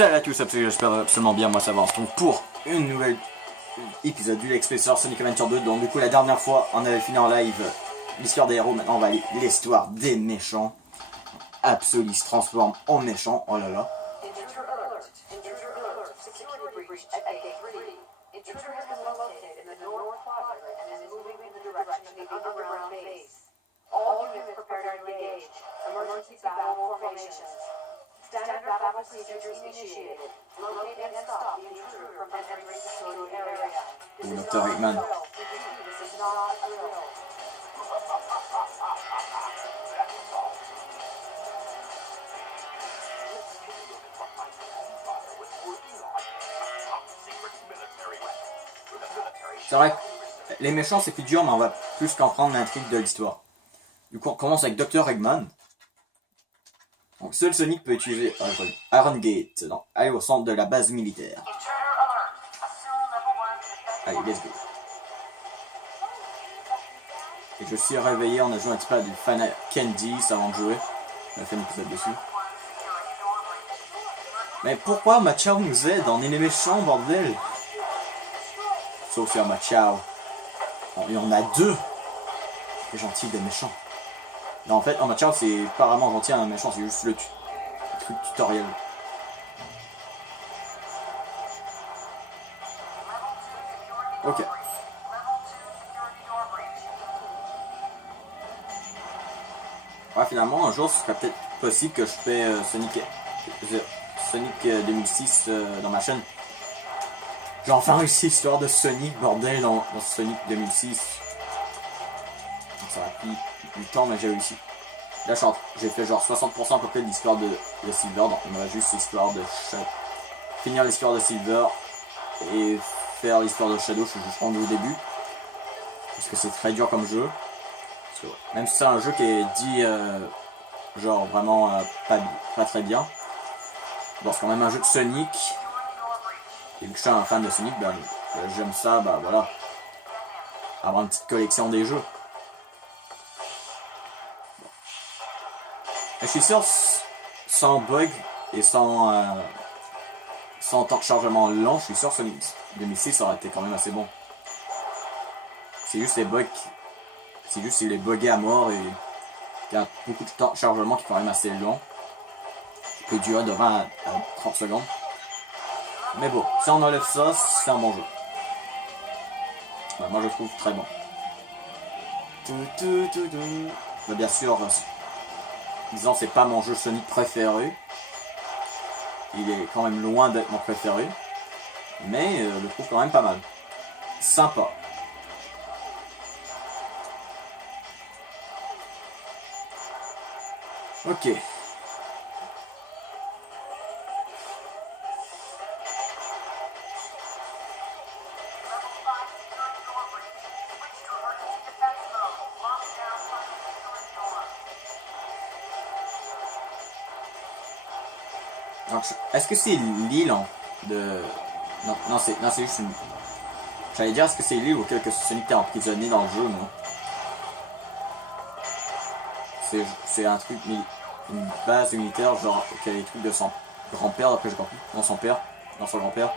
Salut à tous, j'espère absolument bien, moi ça va. On se retrouve pour une nouvelle épisode du Let's Play sur Sonic Adventure 2. Donc du coup la dernière fois on avait fini en live l'histoire des héros, maintenant on va aller l'histoire des méchants. Absoly se transforme en méchant, oh là là. Standard battle procedures initiated. Locate and stop the intruder from entering the custodial area. This is Dr. Eggman. This is not a drill. C'est vrai que les méchants c'est plus dur, mais on va plus comprendre l'intrigue de l'histoire. Du coup on commence avec Dr. Eggman. Donc, seul Sonic peut utiliser Iron Gate. Donc, allez au centre de la base militaire. Allez, let's go. Et je suis réveillé en ajoutant un petit peu du Final Candy avant de jouer. On a fait un épisode dessus. Mais pourquoi Machao nous aide? On est les méchants, bordel. Sauf sur Machao. Et on a deux. Les gentils des méchants. Non, en fait, Machao c'est pas vraiment gentil un méchant, c'est juste le truc tutoriel. Ok. Ouais, finalement, un jour, ce serait peut-être possible que je fais Sonic 2006 dans ma chaîne. J'ai enfin réussi l'histoire de Sonic, bordel, dans Sonic 2006. Ça a pris du temps, mais j'ai réussi. Là, j'ai fait genre 60% à peu près de l'histoire de Silver, donc il me reste juste l'histoire de finir l'histoire de Silver et faire l'histoire de Shadow, je prends au début. Parce que c'est très dur comme jeu. Parce que, même si c'est un jeu qui est dit genre vraiment pas très bien. Bon, c'est quand même un jeu de Sonic. Et vu que je suis un fan de Sonic, ben, j'aime ça, bah voilà. Avoir une petite collection des jeux. Je suis sûr, sans bug et sans temps de chargement long, je suis sûr que Sonic 2006 ça aurait été quand même assez bon. C'est juste les bugs, c'est juste qu'il est buggé à mort et il y a beaucoup de temps de chargement qui est quand même assez long. Qui peut durer de 20 à 30 secondes. Mais bon, si on enlève ça, c'est un bon jeu. Ouais, moi je le trouve très bon. Mais bien sûr, disons c'est pas mon jeu Sonic préféré. Il est quand même loin d'être mon préféré. Mais je le trouve quand même pas mal. Sympa. Ok. Est-ce que c'est l'île de... Non, c'est juste une... J'allais dire, est-ce que c'est l'île auquel que Sonic était emprisonné dans le jeu, non? C'est un truc, une base militaire, genre, auquel les trucs de son grand-père, d'après j'ai compris. Non, son père. Non, son grand-père.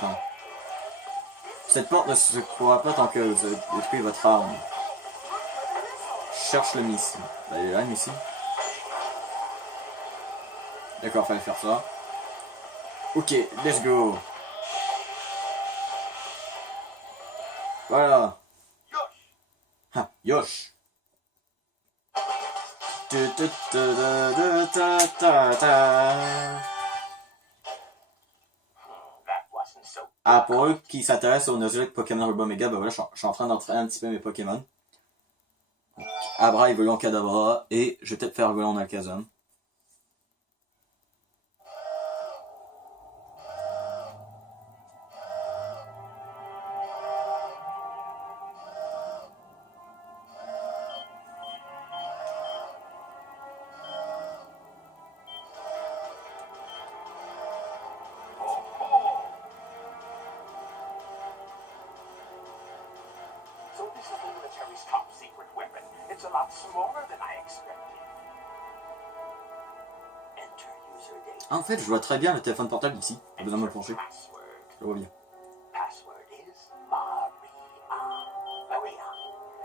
Non. Cette porte ne se croira pas tant que vous avez détruit votre arme. Cherche le missile. Il est là, le missile. D'accord, fallait faire ça. Ok, let's go. Voilà. Ah, Yosh. Ah, pour eux qui s'intéressent aux Nuzlocke Pokémon Ruby Omega, ben voilà, je suis en train d'entraîner un petit peu mes Pokémon. Abra évolue en Kadabra et je vais peut-être faire évoluer en Alakazam. So this is the military's top secret weapon. It's a lot smaller than I expected. Ah, en fait, je vois très bien le téléphone portable ici. Pas besoin de me pencher. Je le vois bien. Password is Maria. Maria.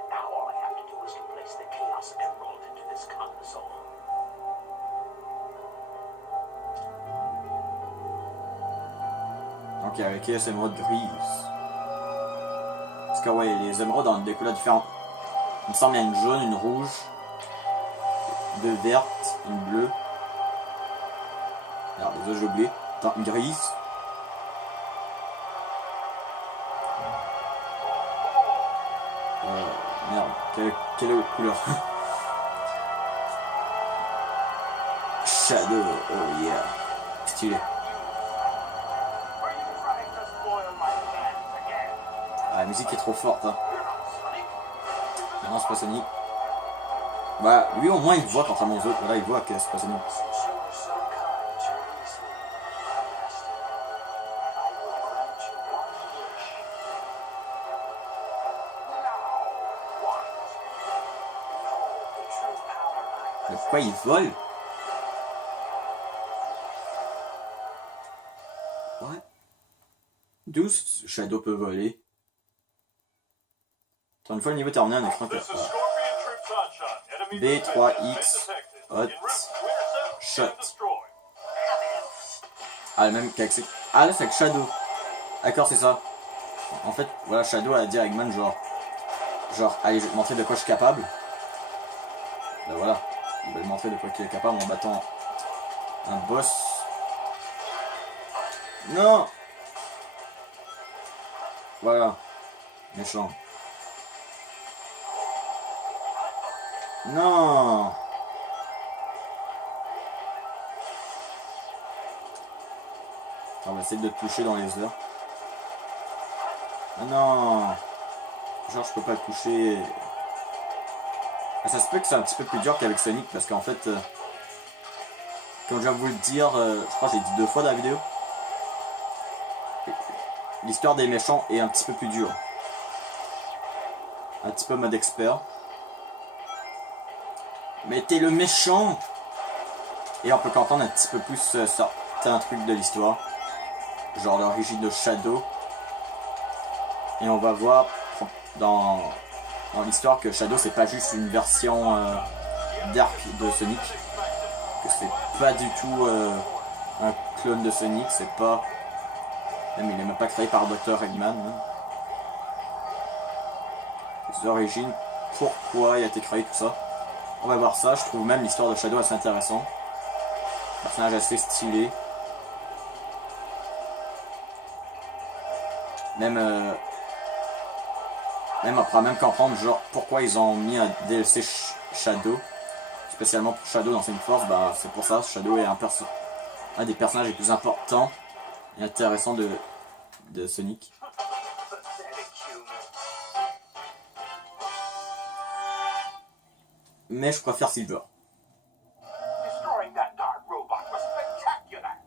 Now all I have to do is to place the Chaos Emerald into this console. Ok, avec les émeraudes grises. Parce que ouais, les émeraudes ont des couleurs différentes. Il me semble qu'il y a une jaune, une rouge, deux vertes, une bleue. Alors, désolé, j'ai oublié. Attends, une grise. Merde, quelle est couleur? Shadow, oh yeah. Stylé. Ah, la musique est trop forte, hein. Non, c'est pas Sonic. Bah, lui au moins il voit contrairement aux autres. Voilà, il voit que c'est pas Sonic. Mais pourquoi il vole? Ouais. D'où Shadow peut voler? Attends, une fois le niveau terminé, un écran que... B3X, hot, shot. Ah, le même qu'avec... Ah, là c'est avec Shadow. D'accord, c'est ça. En fait, voilà, Shadow a dit à Eggman, genre, allez, je vais te montrer de quoi je suis capable. Ben voilà, il va lui montrer de quoi il est capable en battant un boss. Non! Voilà, méchant. Non! On va essayer de te toucher dans les heures. Ah non! Genre je peux pas le toucher. Ah, ça se peut que c'est un petit peu plus dur qu'avec Sonic parce qu'en fait, comme je viens de vous le dire, je crois que j'ai dit 2 fois dans la vidéo, l'histoire des méchants est un petit peu plus dure. Un petit peu mode expert. Mais t'es le méchant! Et on peut comprendre un petit peu plus certains trucs de l'histoire. Genre l'origine de Shadow. Et on va voir dans l'histoire que Shadow c'est pas juste une version dark de Sonic. Que c'est pas du tout un clone de Sonic. C'est pas... Même il est même pas créé par Dr. Eggman. Hein. Les origines, pourquoi il a été créé, tout ça. On va voir ça, je trouve même l'histoire de Shadow assez intéressant. Personnage assez stylé. Même on pourra même comprendre genre pourquoi ils ont mis un DLC Shadow. Spécialement pour Shadow dans Sonic Force, bah c'est pour ça, Shadow est un des personnages les plus importants et intéressants de Sonic. Mais je préfère Silver. Destroying that dark robot was spectacular.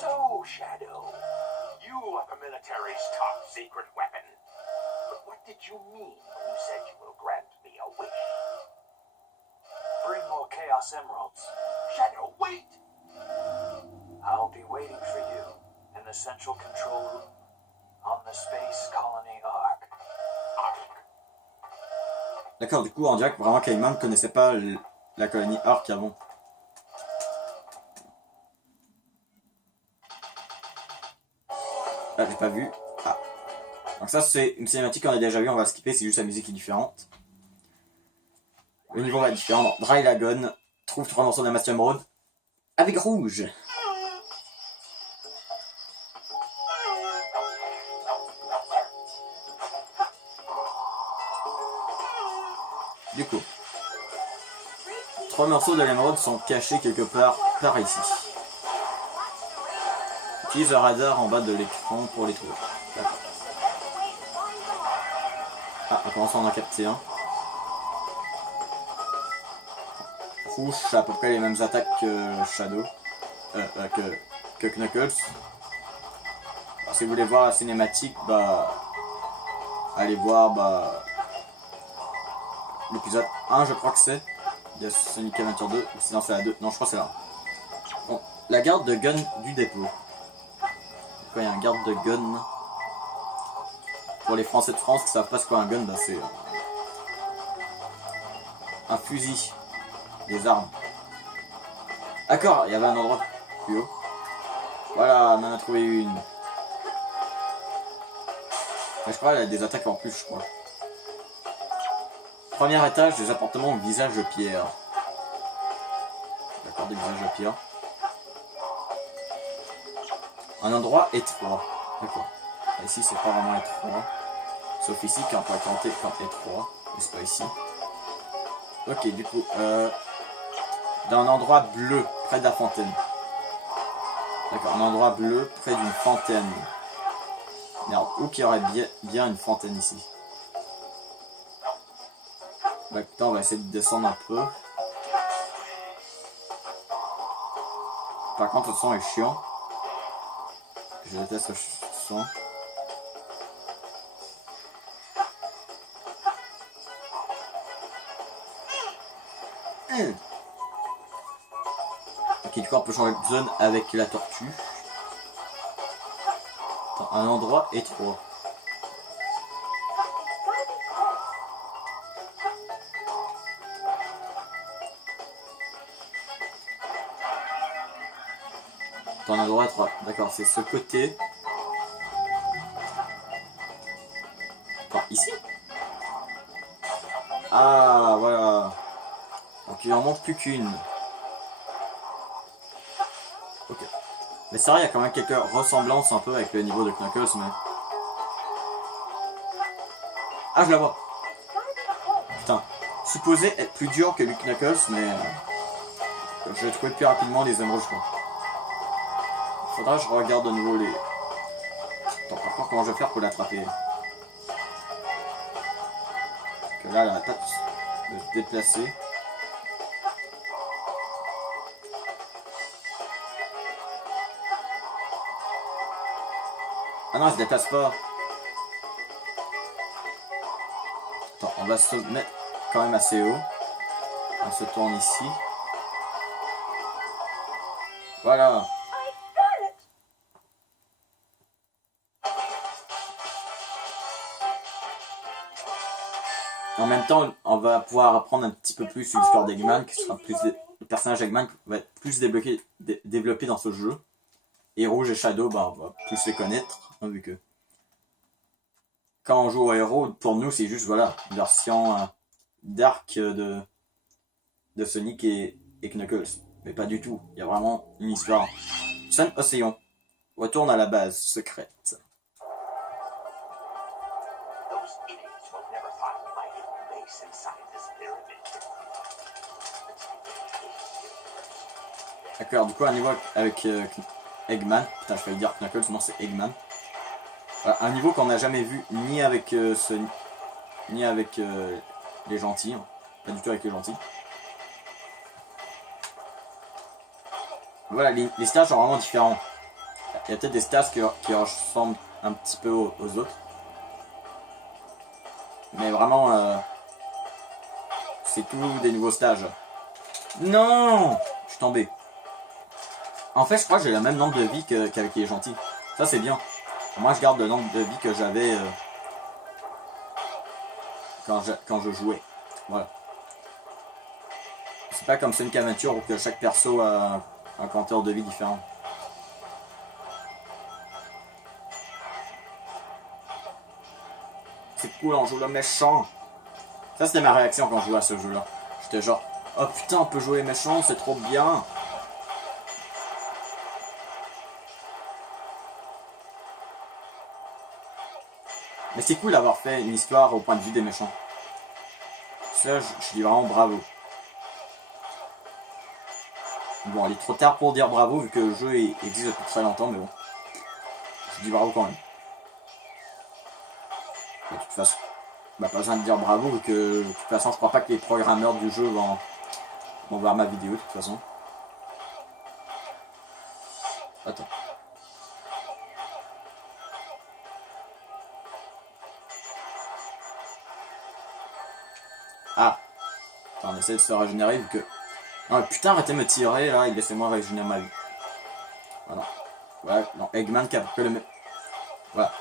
So, Shadow, you are the military's top secret weapon. But what did you mean when you said you will grant me a wish? Bring more Chaos Emeralds. Shadow, wait! I'll be waiting for you in the central control room on the Space Colony Ark. D'accord, du coup, on dirait que vraiment qu'Eggman ne connaissait pas la colonie Ark avant. Ah, j'ai pas vu. Ah. Donc ça, c'est une cinématique qu'on a déjà vue, on va skipper, c'est juste la musique qui est différente. Le niveau va être différent. Donc, Dry Lagoon trouve 3 morceaux d'Amastium Road avec rouge. Du coup, 3 morceaux de l'émeraude sont cachés quelque part par ici. Utilise le radar en bas de l'écran pour les trouver. D'accord. Ah, on commence à en capter un. Rouge a à peu près les mêmes attaques que Shadow. Que Knuckles. Alors, si vous voulez voir la cinématique, bah... allez voir, bah... l'épisode 1, je crois que c'est. De Sonic Adventure 2. Ou sinon c'est la 2. Non, je crois que c'est là. Bon, la garde de gun du dépôt. Quand il y a un garde de gun. Pour les Français de France qui savent pas ce qu'est un gun, bah c'est un fusil. Des armes. D'accord, il y avait un endroit plus haut. Voilà, on en a trouvé une. Mais je crois qu'il y a des attaques en plus, je crois. Premier étage des appartements au visage de pierre. D'accord, des visages de pierre. Un endroit étroit. D'accord. Ici, c'est pas vraiment étroit. Sauf ici, quand on peut compter comme étroit. Mais c'est pas ici. Ok, du coup, dans un endroit bleu, près de la fontaine. D'accord, un endroit bleu, près d'une fontaine. Merde, où qu'il y aurait bien une fontaine ici? Bah écoutez, on va essayer de descendre un peu. Par contre, le son est chiant. Je déteste le son. Ok, du coup, on peut changer de zone avec la tortue. Dans un endroit étroit. Dans un endroit étroit. D'accord, c'est ce côté. Enfin, ici. Ah, voilà. Donc il en manque plus qu'une. Ok. Mais c'est vrai, il y a quand même quelques ressemblances un peu avec le niveau de Knuckles, mais... Ah, je la vois. Putain. Supposé être plus dur que lui Knuckles, mais... je vais trouver plus rapidement les émeraudes, je crois. Faudra que je regarde de nouveau les... Attends, par contre, comment je vais faire pour l'attraper? Que là, elle arrête pas de se déplacer. Ah non, elle se déplace pas. Attends, on va se mettre quand même assez haut. On se tourne ici. Voilà. En même temps, on va pouvoir apprendre un petit peu plus sur l'histoire d'Eggman, qui sera plus le personnage Eggman va être plus développé dans ce jeu. Et Rouge et Shadow, bah, on va plus les connaître, hein, vu que quand on joue au héros, pour nous, c'est juste voilà, une version dark de Sonic et Knuckles. Mais pas du tout. Il y a vraiment une histoire. Sun Océan. Retourne à la base secrète. Those idiots will never find my hidden base inside this pyramid. D'accord, du coup, un niveau avec Eggman. Putain, je vais dire Knuckles, non, c'est Eggman. Voilà, un niveau qu'on n'a jamais vu ni avec Sonic, ni avec les gentils. Hein. Pas du tout avec les gentils. Voilà, les stages sont vraiment différents. Il y a peut-être des stages qui ressemblent un petit peu aux autres. Mais vraiment, c'est tout des nouveaux stages. Non, je suis tombé. En fait, je crois que j'ai le même nombre de vie qu'avec les gentils. Ça, c'est bien. Moi, je garde le nombre de vie que j'avais quand je jouais. Voilà. C'est pas comme Sonic Adventure où que chaque perso a un compteur de vie différent. C'est cool, on joue le méchant. Ça, c'était ma réaction quand je jouais à ce jeu-là. J'étais genre, oh putain, on peut jouer méchant, c'est trop bien. Mais c'est cool d'avoir fait une histoire au point de vue des méchants. Ça, je dis vraiment bravo. Bon, il est trop tard pour dire bravo vu que le jeu existe depuis très longtemps, mais bon. Je dis bravo quand même. De toute façon, bah, pas besoin de dire bravo vu que de toute façon, je crois pas que les programmeurs du jeu vont voir ma vidéo de toute façon. Attends. Ah. Attends, on essaie de se régénérer vu que Ah putain, arrêtez de me tirer là et laissez-moi régénérer ma vie. Voilà. Voilà, non, Eggman qui a que le même. Voilà.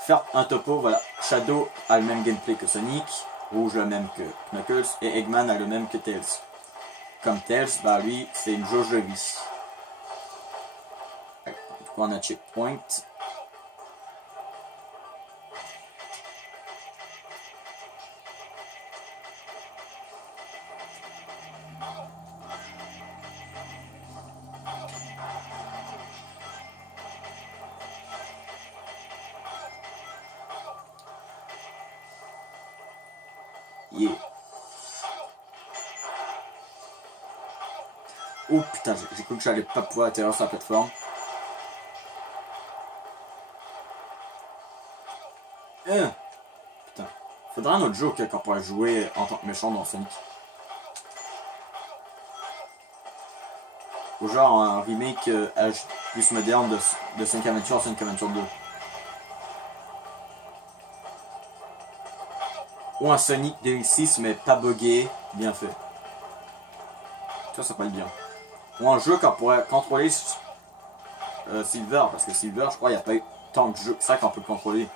Faire un topo, voilà. Shadow a le même gameplay que Sonic, Rouge le même que Knuckles, et Eggman a le même que Tails. Comme Tails, bah lui, c'est une jauge de vie. Du coup, on a checkpoint. Yeah. Oh putain, j'ai cru que j'allais pas pouvoir atterrir sur la plateforme. Putain. Faudrait un autre jeu auquel on pourrait jouer en tant que méchant dans Sonic. Ou genre un remake plus moderne de Sonic Adventure, Sonic Adventure 2. Ou un Sonic 2006 mais pas buggé, bien fait. Ça peut être bien. Ou un jeu qu'on pourrait contrôler Silver, parce que Silver, je crois, il n'y a pas eu tant de jeux que ça qu'on peut contrôler.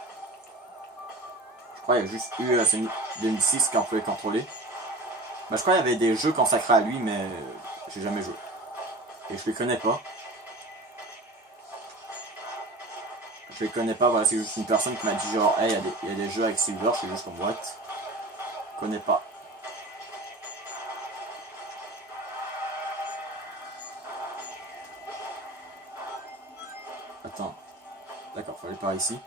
Je crois qu'il y a juste eu Sonic 2006 qu'on pouvait contrôler. Bah, je crois qu'il y avait des jeux consacrés à lui, mais j'ai jamais joué. Et je les connais pas. Je les connais pas, voilà, c'est juste une personne qui m'a dit genre, hey, il y a des jeux avec Silver, je sais juste comme boîte. Je connais pas. Attends. D'accord, faut aller par ici.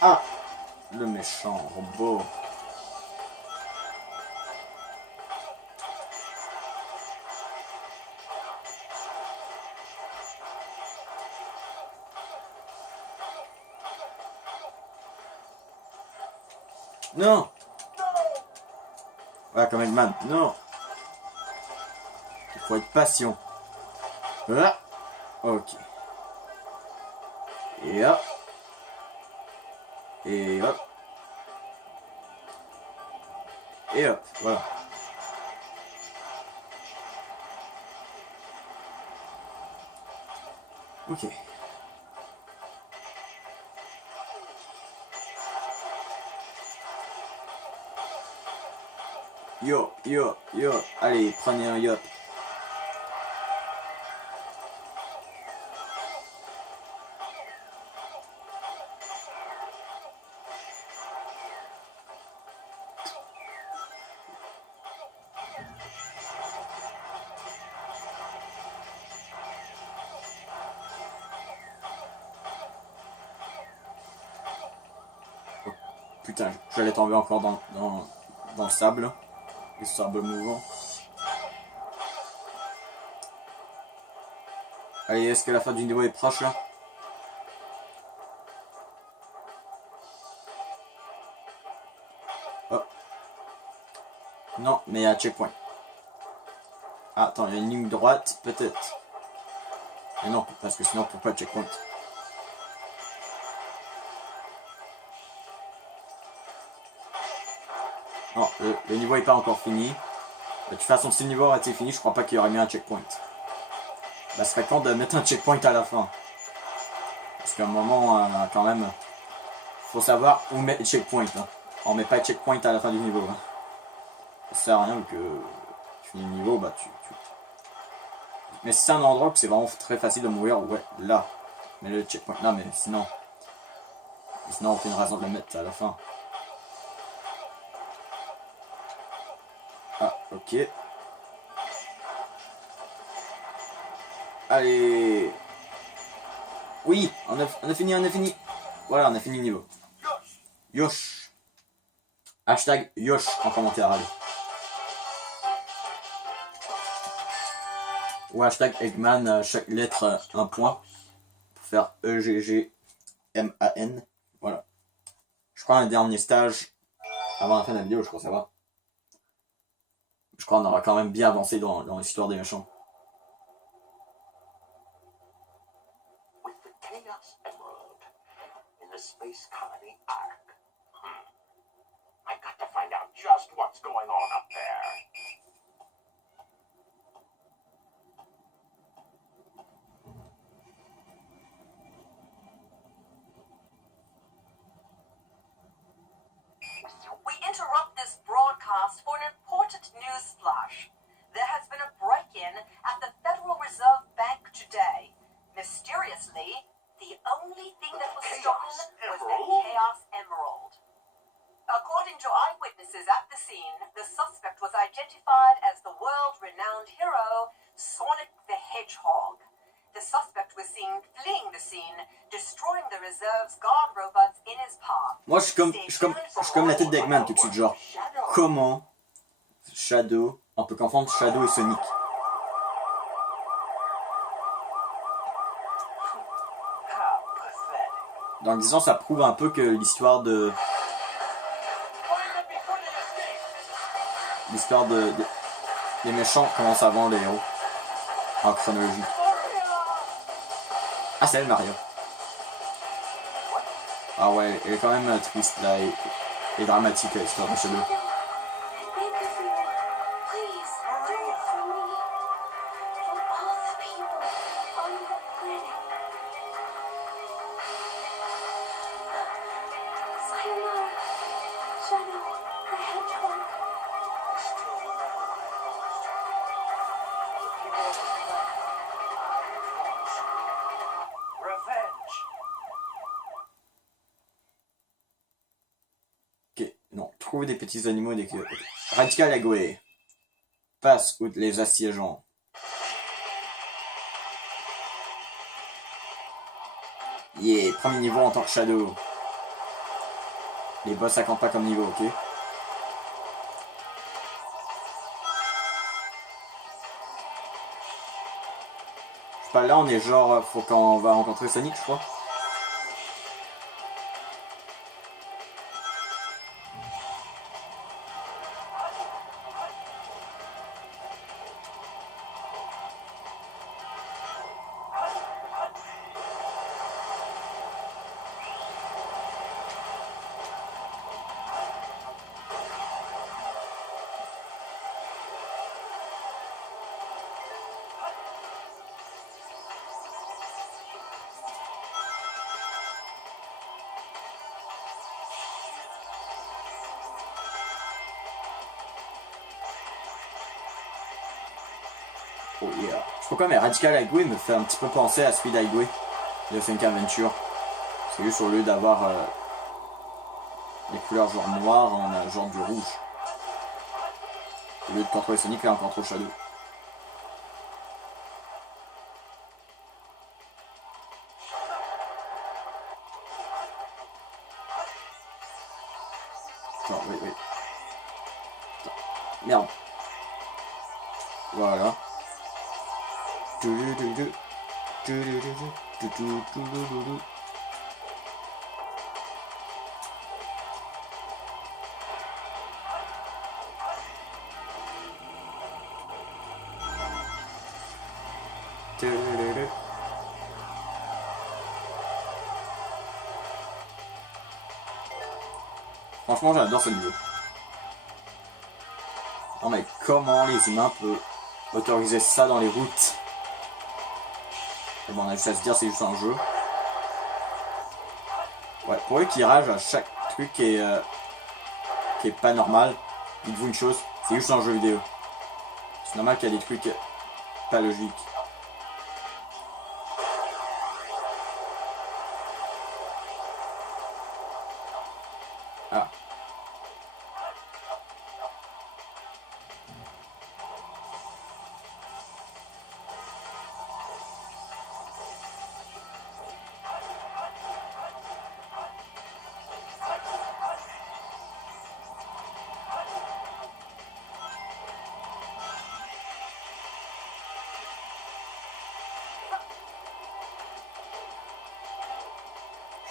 Ah! Le méchant robot. Non! Ouais, comme Eggman. Non! Il faut être patient. Ah! Ok. Et hop. Et hop. Et hop. Voilà. Ok. Yo, yo, yo. Allez, prenez un yop. Putain, j'allais tomber encore dans le sable. Le sable mouvant. Allez, est-ce que la fin du niveau est proche là? Oh. Non, mais il y a un checkpoint. Ah, attends, il y a une ligne droite, peut-être. Mais non, parce que sinon, pourquoi le checkpoint? Non, le niveau est pas encore fini. De toute façon, si le niveau aurait été fini, je crois pas qu'il y aurait mis un checkpoint. Bah, ce serait con de mettre un checkpoint à la fin. Parce qu'à un moment, quand même, faut savoir où mettre le checkpoint. Hein. On met pas de checkpoint à la fin du niveau. Hein. Ça sert à rien que tu finis le niveau, bah Mais si c'est un endroit que c'est vraiment très facile de mourir, ouais, là. Mais le checkpoint là, mais sinon. Sinon, aucune raison de le mettre à la fin. Ah, ok. Allez. Oui, on a fini. Voilà, on a fini le niveau. Yosh. Hashtag Yosh en commentaire, allez. Ou hashtag Eggman, chaque lettre un point. Pour faire EGGMAN. Voilà. Je crois un dernier stage avant la fin de la vidéo, je crois ça va. Je crois qu'on aura quand même bien avancé dans l'histoire des méchants. With the Chaos Emerald in the Space Colony Ark. I got to find out just what's going on up there. We interrupt this broadcast for an important news flash. There has been a break-in at the Federal Reserve Bank today. Mysteriously, the only thing that was stolen was the Chaos Emerald. According to eyewitnesses at the scene, the suspect was identified as the world-renowned hero, Sonic the Hedgehog. The suspect was seen fleeing the scene, destroying the reserve's guard robots in his path. Moi, je suis comme la tête d'Eggman tout de suite, genre, comment Shadow, on peut confondre Shadow et Sonic. How pathetic. Donc disons, ça prouve un peu que l'histoire de les méchants commencent avant les héros en chronologie. Ah, c'est elle, Mario. Ah ouais, elle est quand même triste là et dramatique l'histoire de Shadow. Ok, non, trouver des petits animaux et des queues. Okay. Radical Agoué. Passe outre les assiégeants. Yeah, premier niveau en tant que Shadow. Les boss ça compte pas comme niveau, ok. Je sais pas, là on est genre, faut qu'on va rencontrer Sonic, je crois. Oh yeah. Je sais pas quoi, mais Radical Agoué me fait un petit peu penser à celui d'Agoué de Sonic Adventure. C'est juste au lieu d'avoir les couleurs genre noires, on a genre du rouge. Au lieu de contrôler Sonic, là on contrôle Shadow. Attends, oui. Attends. Merde. Voilà. Franchement, j'adore ce niveau. Non mais comment les humains peuvent autoriser ça dans les routes? Et bon, on a juste à se dire, c'est juste un jeu. Ouais, pour eux qui ragent à chaque truc qui est pas normal, dites-vous une chose, c'est juste un jeu vidéo. C'est normal qu'il y a des trucs pas logiques. Ah.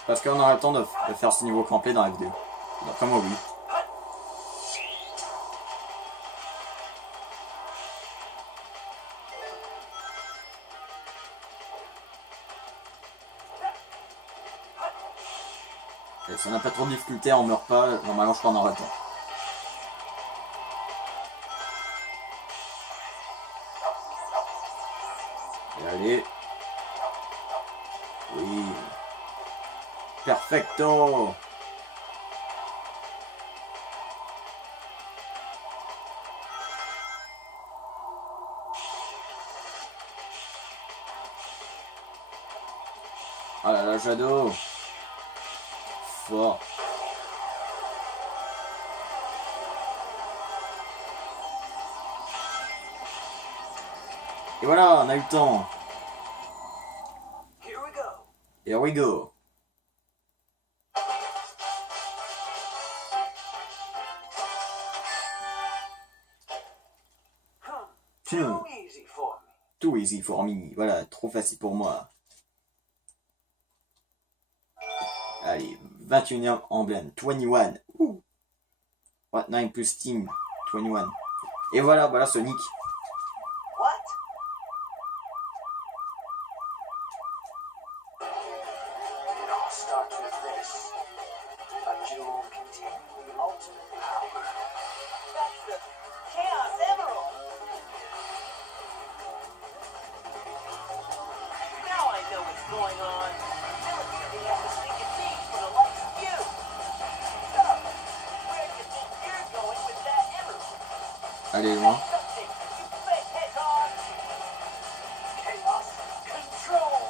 Parce qu'on aura le temps de faire ce niveau complet dans la vidéo. D'après moi, oui. Et ça n'a pas trop de difficulté, on meurt pas. Normalement, je crois en arrêtant. Et allez. Oui. Perfecto. Ah là là, Shadow. Fort. Et voilà, on a eu le temps. Here we go. Here we go. Too easy for me. Too easy for me. Voilà, trop facile pour moi. Allez, 21e emblème. 21. Ouh. What 9 plus Team. 21. Et voilà, voilà Sonic. What? It all starts with this. A jewel containing the ultimate power. That's the Chaos Emerald. Now I know what's going on. Military has to think it needs for the likes of you. So, where do you think you're going with that emerald? Allez, loin. Something, you fake hedgehog. Chaos control.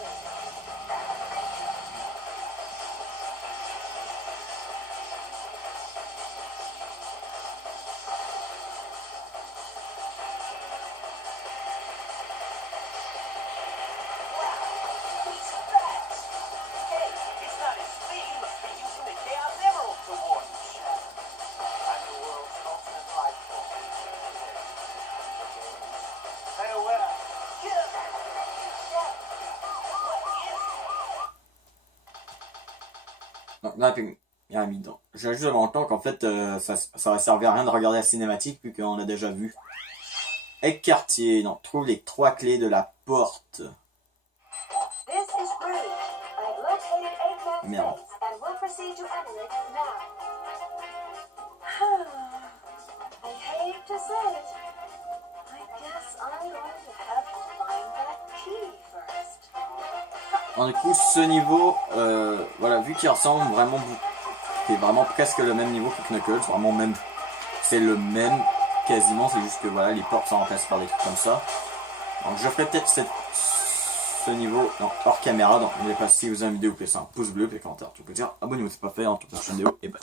He's fast. Hey, it's not his speed. He must be using the Chaos Emerald to warp. I'm the world's ultimate life form. Farewell. Yeah. What is Donc là, il y a un bidon. Je viens juste de me rendre compte qu'en fait, ça va servir à rien de regarder la cinématique vu qu'on l'a déjà vu. Egg-quartier. Donc, trouve les 3 clés de la porte. This is Rudy. I've located Eggman's Merde. base and will proceed to Emerald now. I hate to say it. I guess I'm going to have to find that key first. Donc, du coup, ce niveau, voilà, vu qu'il ressemble vraiment beaucoup, c'est vraiment presque le même niveau que Knuckles, vraiment même, c'est le même, quasiment, c'est juste que voilà, les portes sont remplacées par des trucs comme ça. Donc, je ferai peut-être ce niveau hors caméra, donc n'oubliez pas si vous avez une vidéo, vous pouvez laisser un pouce bleu, et commentaire, tout plaisir, abonnez-vous si c'est pas fait, en tout cas, la chaîne vidéo, et bye.